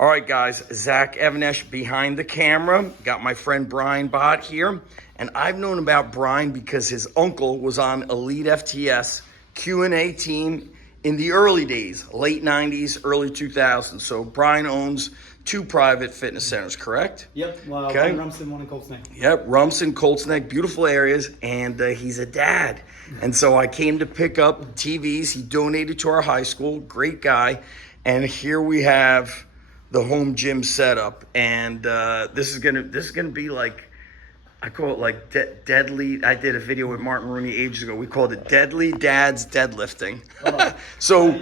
All right, guys, Zach Evanesh behind the camera. Got my friend Brian Bott here. And I've known about Brian because his uncle was on Elite FTS Q&A team in the early days, late 90s, early 2000s. So Brian owns 2 private fitness centers, correct? Yep, okay. One in Rumson, one in Colts Neck. Yep, Rumson, Colts Neck, beautiful areas, and he's a dad. And so I came to pick up TVs. He donated to our high school, great guy. And here we have the home gym setup. And this is gonna be like, I call it like deadly. I did a video with Martin Rooney ages ago. We called it Deadly Dads Deadlifting. Oh, so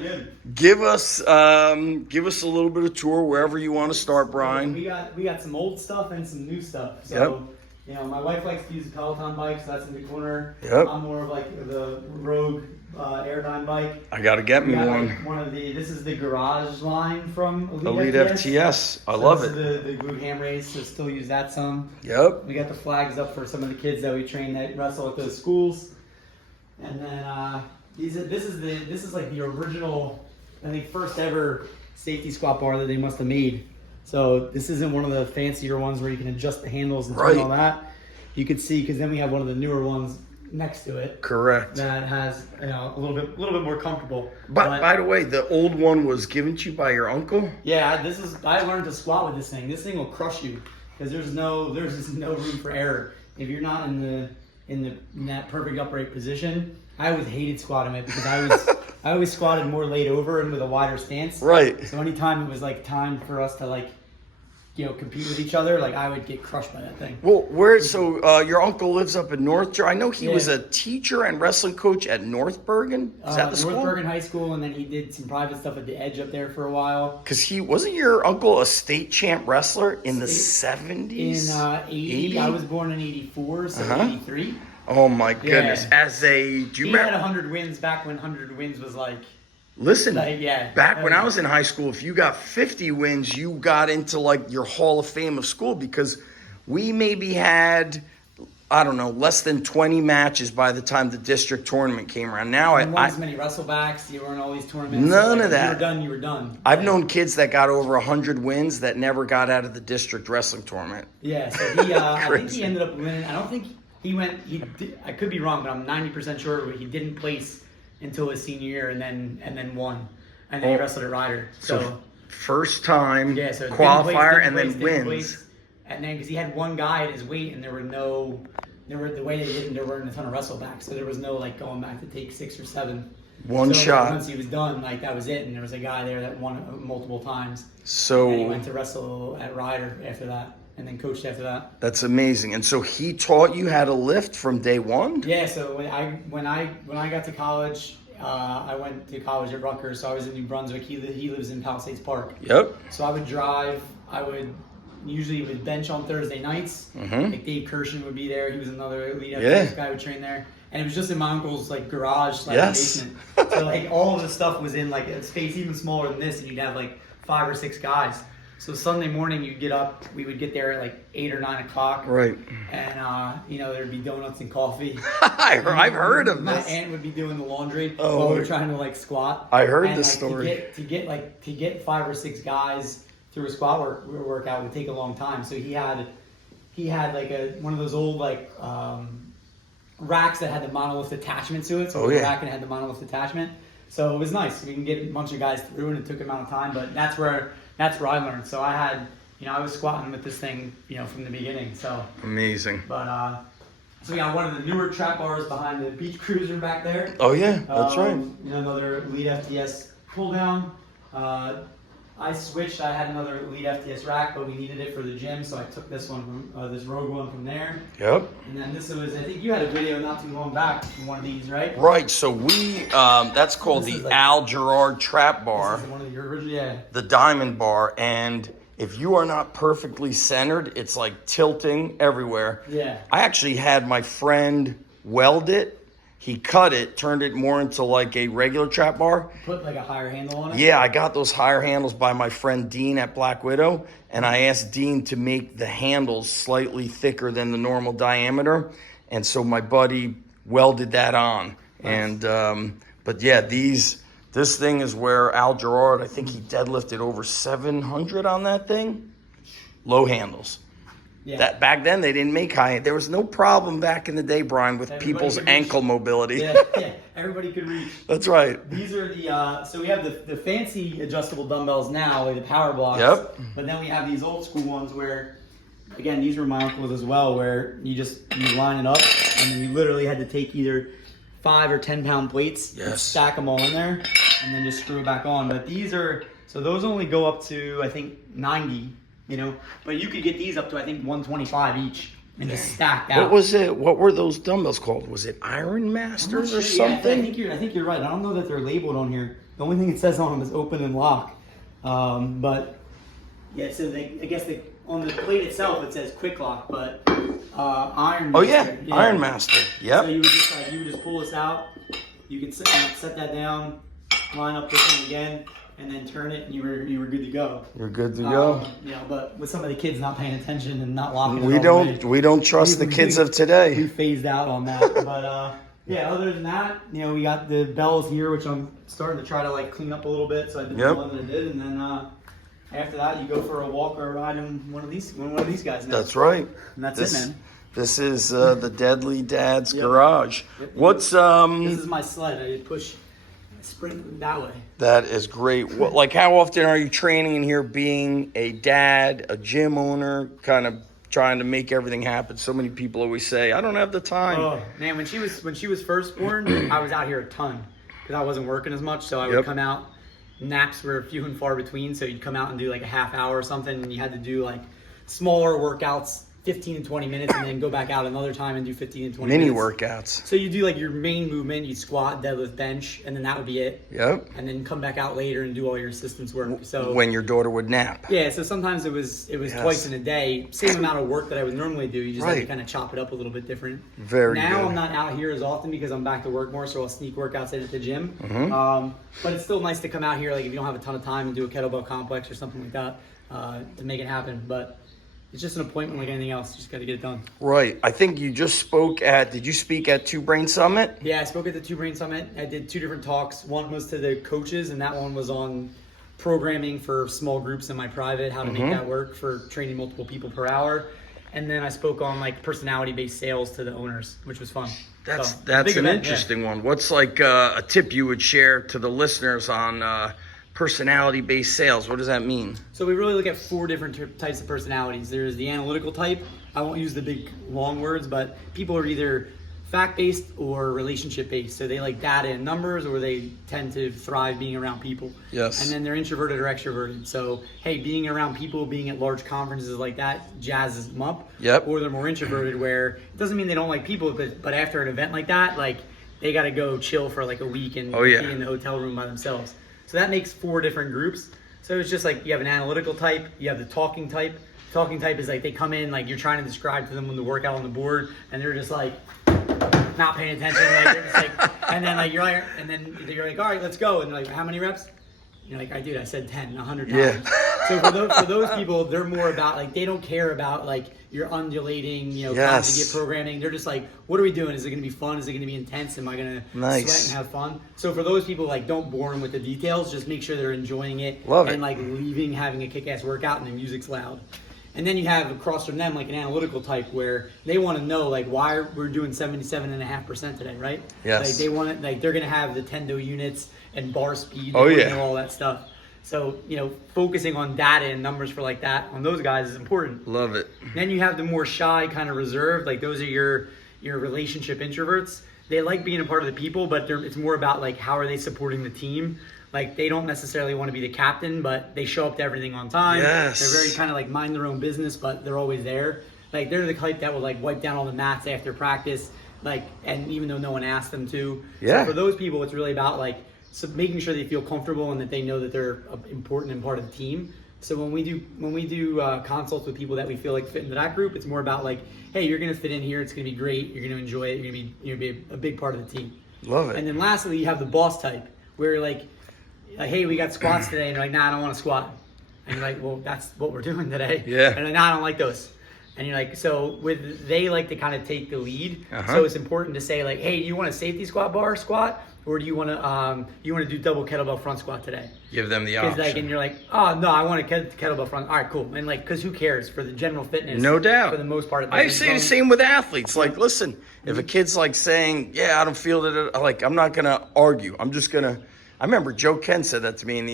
give us a little bit of tour wherever you want to start, Brian. We got some old stuff and some new stuff. So you know, my wife likes to use a Peloton bike, so that's in the corner. Yep. I'm more of like the Rogue Airdyne bike. I gotta get me one. Like this is the garage line from Elite FTS. I love it. This is the glute ham raise, so still use that some. Yep. We got the flags up for some of the kids that we train that wrestle at those schools. And then this is like the original, I think, first ever safety squat bar that they must have made. So this isn't one of the fancier ones where you can adjust the handles and turn all that. You could see, because then we have one of the newer ones next to it. Correct. That has, you know, a little bit more comfortable. But by the way, the old one was given to you by your uncle? Yeah, I learned to squat with this thing. This thing will crush you because there's no room for error. If you're not in that perfect upright position, I always hated squatting it because I always squatted more laid over and with a wider stance. Right. So anytime it was like time for us to like, you know, compete with each other, like I would get crushed by that thing. Well, your uncle lives up in North Jersey. I know he was a teacher and wrestling coach at North Bergen. Is that the school? North Bergen High School, and then he did some private stuff at the Edge up there for a while. Because wasn't your uncle a state champ wrestler in the 70s? In 80. I was born in 84, so 83. Oh my goodness! Yeah. He had 100 wins back when 100 wins was like. Listen, back when I was in high school, if you got 50 wins, you got into like your Hall of Fame of school, because we maybe had, I don't know, less than 20 matches by the time the district tournament came around. Now I as many wrestlebacks. You were in all these tournaments. None of that. You were done. I've known kids that got over 100 wins that never got out of the district wrestling tournament. Yeah, so he, I think he ended up winning. I don't think he went. I could be wrong, but I'm 90% sure he didn't place until his senior year, and then won, and then he wrestled at Ryder. So first time so qualifier and then wins. And then because he had one guy at his weight, and the way they did it, there weren't a ton of wrestlebacks, so there was no like going back to take 6 or 7. One shot. Once he was done, like that was it, and there was a guy there that won it multiple times. So and he went to wrestle at Ryder after that, and then coached after that. That's amazing. And so he taught you how to lift from day one? Yeah, so when I got to college, I went to college at Rutgers, so I was in New Brunswick. He lives in Palisades Park. Yep. So I would drive. I would usually bench on Thursday nights. Mm-hmm. Like Dave Kirshen would be there. He was another elite FTS guy who would train there. And it was just in my uncle's like garage basement. So like all of the stuff was in like a space even smaller than this, and you'd have like 5 or 6 guys. So Sunday morning you'd get up, we would get there at like 8 or 9 o'clock. Right. And, you know, there'd be donuts and coffee. I've heard of this. My aunt would be doing the laundry while we were trying to like squat. I heard this story. To get 5 or 6 guys through a squat workout would take a long time. So he had like one of those old like racks that had the monolift attachment to it. So the rack had the monolift attachment. So it was nice. We can get a bunch of guys through, and it took a amount of time, but that's where I learned. So I was squatting with this thing, you know, from the beginning. So amazing. But so we got one of the newer trap bars behind the beach cruiser back there. Oh yeah, that's right. You know, another Elite FTS pull down. I switched. I had another Elite FTS rack, but we needed it for the gym, so I took this one from this Rogue one from there. Yep. And then this was, I think you had a video not too long back from one of these, right? Right. So we that's called the Al Gerard trap bar. This is one of your original, the diamond bar, and if you are not perfectly centered, it's like tilting everywhere. Yeah. I actually had my friend weld it. He cut it, turned it more into like a regular trap bar. Put like a higher handle on it? Yeah, I got those higher handles by my friend Dean at Black Widow, and I asked Dean to make the handles slightly thicker than the normal diameter, and so my buddy welded that on. Nice. And but yeah, these This thing is where Al Gerard, I think he deadlifted over 700 on that thing. Low handles. Yeah. That back then they didn't make high. There was no problem back in the day, Brian, with people's ankle mobility. Yeah, everybody could reach. That's right. These are the so we have the fancy adjustable dumbbells now, like the power blocks. Yep. But then we have these old school ones where, again, these were my uncles as well, where you line it up and then you literally had to take either 5 or 10 pound plates and stack them all in there and then just screw it back on. But these are, so those only go up to, I think, 90, you know, but you could get these up to, I think, 125 each and just stacked out. What was it? What were those dumbbells called? Was it Iron Masters or something? Yeah, I think you're right. I don't know that they're labeled on here. The only thing it says on them is open and lock. But yeah, so I guess on the plate itself it says quick lock, but Iron Master. Oh yeah, Iron Master. Yep. So you would just pull this out. You could set that down, line up this thing again, and then turn it, and you were good to go. You're good to go. You know, but with some of the kids not paying attention and not locking, we don't trust the kids of today. We phased out on that, but yeah. Other than that, you know, we got the bells here, which I'm starting to try to like clean up a little bit. So I did the one that I did, and then after that, you go for a walk or a ride in one of these guys. Now. That's right. And that's it, man. This is the Deadly Dad's garage. Yep. What's This is my sled. I push, sprint that way. That is great. What, like, how often are you training in here? Being a dad, a gym owner, kind of trying to make everything happen. So many people always say, "I don't have the time." Oh man, when she was first born, I was out here a ton because I wasn't working as much. So I would come out. Naps were few and far between, so you'd come out and do like a half hour or something, and you had to do like smaller workouts, 15 and 20 minutes, and then go back out another time and do 15 and 20 Mini minutes. workouts. So you do like your main movement, you squat, deadlift, bench, and then that would be it. Yep. And then come back out later and do all your assistance work. So when your daughter would nap. Yeah, so sometimes it was twice in a day, same amount of work that I would normally do. You just had to kind of chop it up a little bit different. Very now good. I'm not out here as often because I'm back to work more, so I'll sneak workouts in at the gym. But it's still nice to come out here, like if you don't have a ton of time, and do a kettlebell complex or something like that to make it happen. But it's just an appointment like anything else. You just got to get it done. Right. I think you just spoke at, did you speak at Two Brain Summit? Yeah, I spoke at the Two Brain Summit. I did 2 different talks. One was to the coaches, and that one was on programming for small groups in my private, how to make that work for training multiple people per hour. And then I spoke on like personality-based sales to the owners, which was fun. That's big an event, interesting one. What's like a tip you would share to the listeners on personality-based sales? What does that mean? So we really look at 4 different types of personalities. There's the analytical type. I won't use the big long words, but people are either fact-based or relationship-based. So they like data and numbers, or they tend to thrive being around people. Yes. And then they're introverted or extroverted. So, hey, being around people, being at large conferences like that jazzes them up. Yep. Or they're more introverted, where it doesn't mean they don't like people, but after an event like that, like they got to go chill for like a week and be in the hotel room by themselves. So that makes 4 different groups. So it's just like you have an analytical type, you have the talking type. Talking type is like they come in, like you're trying to describe to them when the workout on the board, and they're just like not paying attention. Like they're just like, and then like you're like, all right, let's go. And they're like, how many reps? You're like, I said 10, 100 times. Yeah. So for those people, they're more about like they don't care about like your undulating, time to get programming. They're just like, what are we doing? Is it going to be fun? Is it going to be intense? Am I going to sweat and have fun? So for those people, like don't bore them with the details. Just make sure they're enjoying it. Love it. And like leaving, having a kick-ass workout, and the music's loud. And then you have across from them like an analytical type where they want to know like why we're doing 77.5% today, right? Yes. Like they want it, like they're gonna have the tendo units and bar speed. And all that stuff. So focusing on data and numbers for like that on those guys is important. Love it. Then you have the more shy, kind of reserved, like those are your relationship introverts. They like being a part of the people, but it's more about like how are they supporting the team. Like they don't necessarily want to be the captain, but they show up to everything on time. Yes. They're very kind of like mind their own business, but they're always there. Like they're the type that will like wipe down all the mats after practice, like, and even though no one asked them to. Yeah. So for those people, it's really about like making sure they feel comfortable and that they know that they're important and part of the team. So when we do consults with people that we feel like fit into that group, it's more about like, hey, you're gonna fit in here. It's gonna be great. You're gonna enjoy it. You're gonna be a big part of the team. Love it. And then lastly, you have the boss type where like, hey, we got squats today, and you're like, nah, I don't want to squat. And you're like, well, that's what we're doing today. Yeah. And like, nah, I don't like those. And you're like, so they like to kind of take the lead. Uh-huh. So it's important to say like, hey, you want a safety squat bar squat, or do you want to do double kettlebell front squat today? Give them the 'Cause, option. like, and you're like, oh no, I want a kettlebell front. All right, cool. And like, because who cares for the general fitness? No doubt. For the most part, I say the same with athletes. Like, listen, if a kid's like saying, yeah, I don't feel that, like, I'm not going to argue. I'm just going to. I remember Joe Ken said that to me in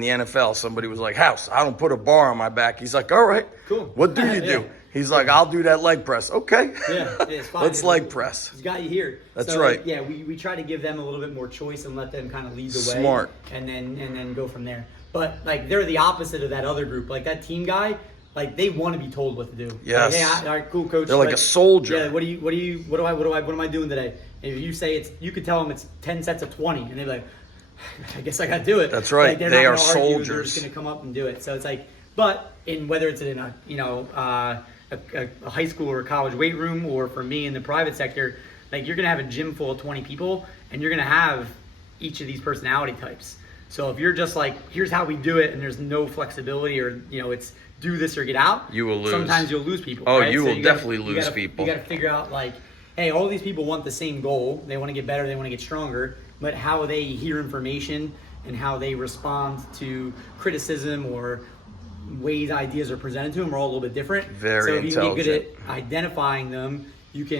the NFL. Somebody was like, House, I don't put a bar on my back. He's like, all right, Cool. What do you Yeah. do? He's like, I'll do that leg press. Okay. Yeah, it's fine. Let's leg press. He's got you here. That's so, right. Like, yeah, we try to give them a little bit more choice and let them kind of lead the way. Smart. And then go from there. But like they're the opposite of that other group. Like that team guy, like they want to be told what to do. Yes. Like, hey, all right, cool, coach. They're like a soldier. Yeah. What am I doing today? And if you say you could tell them it's 10 sets of 20, and they're like, I guess I got to do it. That's right. Like, they're They not are gonna argue, soldiers. They're just going to come up and do it. So it's like, but whether it's in a a high school or a college weight room, or for me in the private sector, like you're going to have a gym full of 20 people, and you're going to have each of these personality types. So if you're just like, here's how we do it, and there's no flexibility, or it's do this or get out, You will lose. Sometimes you'll lose people. Oh, right? you So will gotta- definitely lose people. You got to figure out like, hey, all these people want the same goal. They want to get better. They want to get stronger. But how they hear information and how they respond to criticism or ways ideas are presented to them are all a little bit different. Very so if you get good intelligent. at identifying them, you can